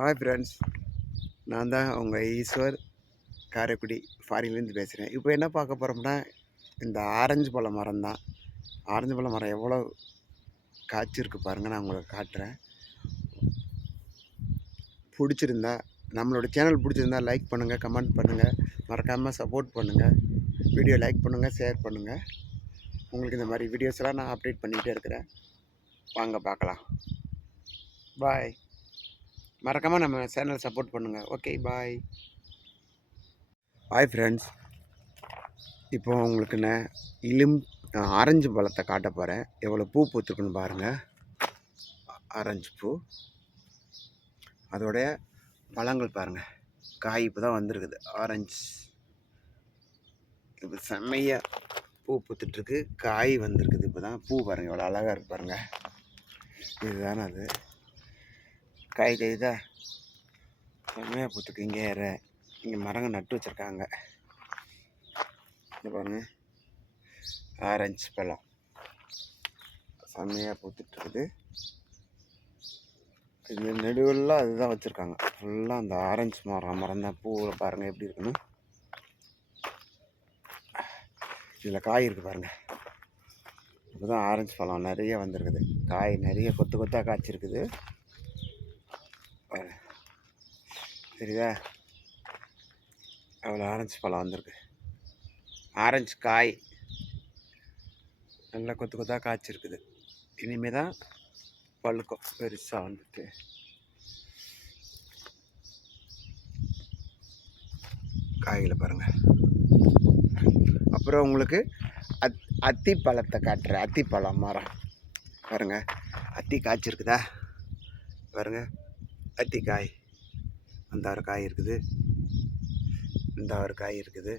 Hi friends நான் தான் உங்கள் ஈஸ்வர். காரைக்குடி ஃபாரின்லேருந்து பேசுகிறேன் இப்போ என்ன பார்க்க போகிறோம்னா இந்த ஆரஞ்சு பழ மரம் தான். ஆரஞ்சு பழ மரம் எவ்வளோ காய்ச்சிருக்கு பாருங்கள் நான் உங்களுக்கு காட்டுறேன். பிடிச்சிருந்தா நம்மளோட சேனல் பிடிச்சிருந்தா லைக் பண்ணுங்கள் கமெண்ட் பண்ணுங்கள் மறக்காமல் சப்போர்ட் பண்ணுங்கள் வீடியோ லைக் பண்ணுங்கள் ஷேர் பண்ணுங்கள் உங்களுக்கு இந்த மாதிரி வீடியோஸ்லாம் நான் அப்டேட் பண்ணிகிட்டே இருக்கிறேன். வாங்க பார்க்கலாம். பாய் மறக்காமல் நம்ம சேனலை சப்போர்ட் பண்ணுங்கள் ஓகே பாய். Bye friends. இப்போ உங்களுக்கு நான் இலும் ஆரஞ்சு பழத்தை காட்ட போகிறேன் எவ்வளோ பூ பூத்துருக்குன்னு பாருங்கள் ஆரஞ்சு பூ. அதோடைய பழங்கள் பாருங்கள் காய் இப்போ தான் வந்திருக்குது. ஆரஞ்சு. இப்போ செம்மையாக பூ பூத்துட்ருக்கு காய் வந்திருக்குது இப்போ தான். பூ பாருங்கள் எவ்வளோ அழகாக இருக்கு பாருங்கள் இதுதானே அது. காய் தெரியுதா செம்மையாக பூத்துக்கு இங்கே ஏற இங்கே மரங்க நட்டு வச்சுருக்காங்க. இங்கே பாருங்கள் ஆரஞ்சு பழம். செம்மையாக பூத்துட்ருக்குது இந்த நெடுவில் அதுதான் வச்சுருக்காங்க. ஃபுல்லாக அந்த ஆரஞ்சு மரம் மரம் தான். பூவில் பாருங்கள் எப்படி இருக்குன்னு. இதில் காய் இருக்குது பாருங்கள் இப்போ தான் ஆரஞ்சு பழம் நிறைய வந்திருக்குது. காய் நிறைய கொத்து கொத்தாக காய்ச்சிருக்குது. தெரியுதா? அவ்வளோ ஆரஞ்சு பழம் வந்திருக்கு. ஆரஞ்சு காய். நல்லா கொத்து கொத்தாக காய்ச்சிருக்குது. இனிமே தான் பழுக்கும். பெருசாக வந்துட்டு. காய்களை பாருங்கள் அப்புறம் உங்களுக்கு அத் அத்தி பழத்தை காட்டுறேன். அத்தி பழம் மரம். பாருங்கள் அத்தி காய்ச்சிருக்குதா? பாருங்கள் அத்தி காய் அந்த ஒரு காய் இருக்குது. இந்த ஒரு காய் இருக்குது.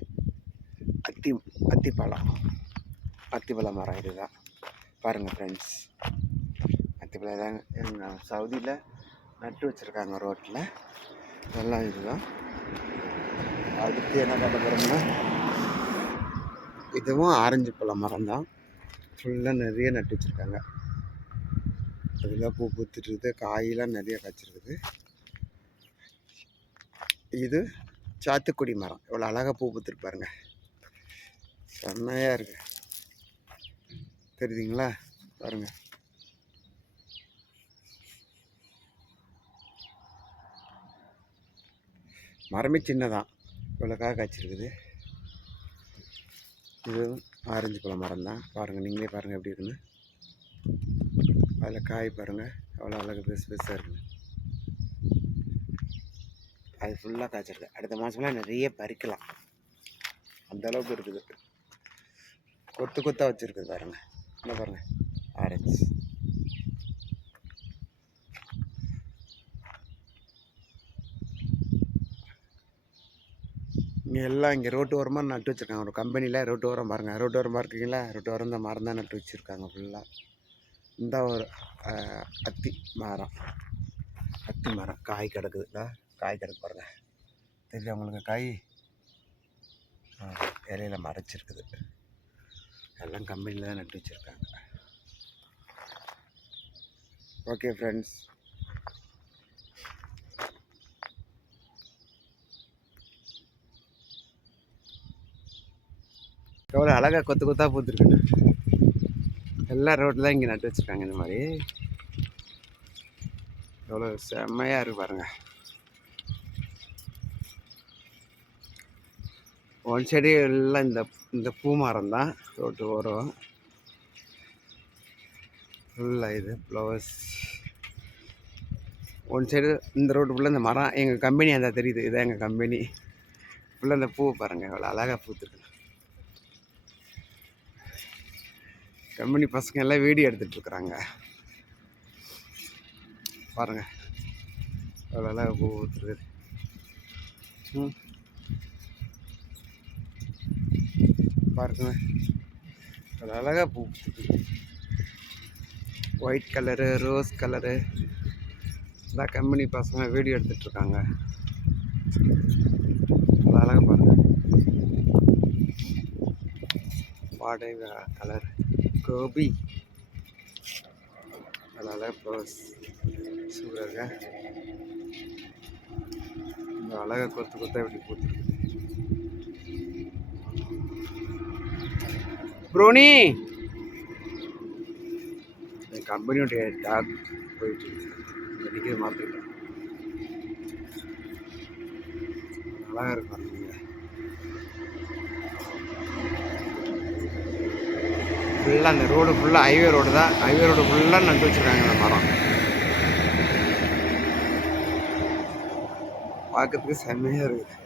அத்தி அத்தி பழம் அத்தி பழம் மரம் இதுதான். பாருங்கள் ஃப்ரெண்ட்ஸ் அத்தி பழம் எங்கள் சவுதியில் நட்டு வச்சுருக்காங்க ரோட்டில் இதெல்லாம் இதுதான். அடுத்து என்ன காட்ட போகிறோம்னா இதுவும் ஆரஞ்சு பழ மரம் தான் ஃபுல்லாக நிறைய நட்டு வச்சுருக்காங்க. அதில் பூ பூத்துட்ருக்குது காயெலாம் நிறைய காய்ச்சிருக்குது. இது சாத்துக்குடி மரம். எவ்வளோ அழகாக பூ பூத்துருப்பாருங்க செம்மையாக இருக்கு. தெரியுதுங்களா? பாருங்கள் மரமே சின்னதான். இவ்வளோக்காக காய்ச்சிருக்குது. இதுவும் ஆரஞ்சு பழ மரம் தான் பாருங்கள் நீங்களே பாருங்கள் எப்படி இருக்குன்னு. அதில் காய் பாருங்கள் எவ்வளோ அழகு பெருசு பெருசாக இருக்குது அது ஃபுல்லாக காய்ச்சிருக்கு. அடுத்த மாதம்லாம் நிறைய பறிக்கலாம். அந்த அளவுக்கு இருக்குது. கொத்து கொத்தாக வச்சுருக்குது பாருங்கள் என்ன பாருங்கள் ஆரஞ்சு. இங்கே எல்லாம் இங்கே ரோட்டு ஓரமாக நட்டு வச்சுருக்காங்க. ஒரு கம்பெனியில் ரோட்டு ஓரம் பாருங்கள் ரோட்டு ஓரம் பார்க்குறீங்களா? ரோட்டு ஓரம் தான் மரம் தான் நட்டு வச்சுருக்காங்க ஃபுல்லாக இந்த ஒரு அத்தி மரம். அத்தி மரம். காய் கிடக்குதுல காய் கிடக்கு பாருங்க. தெரியுது உங்களுக்கு காய் இலையில் இலையில மறைச்சிருக்குது. எல்லாம் கம்பெனியில் தான் நட்டு வச்சுருக்காங்க. Okay friends. எவ்வளோ அழகாக கொத்து கொத்தாக பூத்துருக்குன்னு. எல்லா ரோட்டில் தான் இங்கே நட்டு வச்சுருக்காங்க இந்த மாதிரி. எவ்வளோ செம்மையாக இருக்குது பாருங்க. ஒன் சைடு எல்லாம் இந்த இந்த பூ மரம் தான் ரோட்டு ஓரம். ஃபுல்லாக இது ஃப்ளவர்ஸ் ஒன் சைடு இந்த ரோட்டு ஃபுல்லாக இந்த மரம் எங்கள் கம்பெனி அந்த தெரியுது. இதான் எங்கள் கம்பெனி. ஃபுல்லாக இந்த பூ பாருங்கள் எவ்வளோ அழகாக பூத்துருக்கு. கம்பெனி பசங்க எல்லாம் வீடியோ எடுத்துட்டு இருக்கிறாங்க. பாருங்க. எவ்வளோ அழகாக பூ ஊற்றுருக்குது ம். பாருங்க. எவ்வளோ அழகாக பூ ஒயிட் கலரு ரோஸ் கலரு எல்லாம் கம்பெனி பசங்க வீடியோ எடுத்துட்டு இருக்காங்க. அழகாக பாருங்க. வாடகை கலர் கோபி. அதனால் இப்போ சூடாக இந்த அழகை கொத்து கொத்தா இப்படி போட்டுருக்கு. ப்ரோனி! என் கம்பெனியோடைய டாக் போயிட்டு அடிக்கிற மாற்றிட்டேன் அழகாக இருக்கும் ஃபுல்லாக அந்த ரோடு ஃபுல்லாக ஹைவே ரோடு தான். ஹைவே ரோடு ஃபுல்லாக நட்டு வச்சுருக்காங்க இந்த மரம். பார்க்கறதுக்கு செம்மையாக இருக்குது.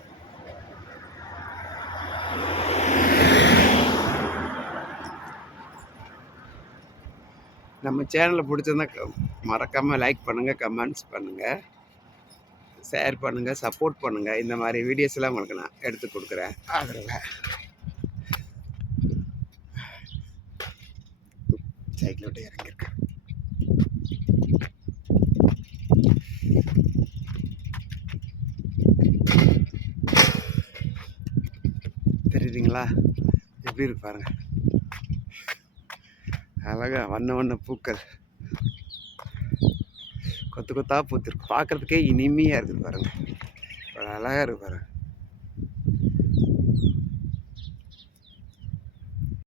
நம்ம சேனலை பிடிச்சிருந்தா மறக்காமல் லைக் பண்ணுங்கள் கமெண்ட்ஸ் பண்ணுங்கள் ஷேர் பண்ணுங்கள் சப்போர்ட் பண்ணுங்கள் இந்த மாதிரி வீடியோஸ்லாம் உங்களுக்கு நான் எடுத்து கொடுக்குறேன். அதில் சைக்கிள் விட்டு இறங்கியிருக்கேன் தெரியுதுங்களா? எப்படி இருக்கு பாருங்க. அழகா வண்ண வண்ண பூக்கள். கொத்து கொத்தாக பூத்திருக்கு. பார்க்கறதுக்கே இனிமையாக இருக்குது பாருங்கள் அழகாக இருக்கு பாருங்கள்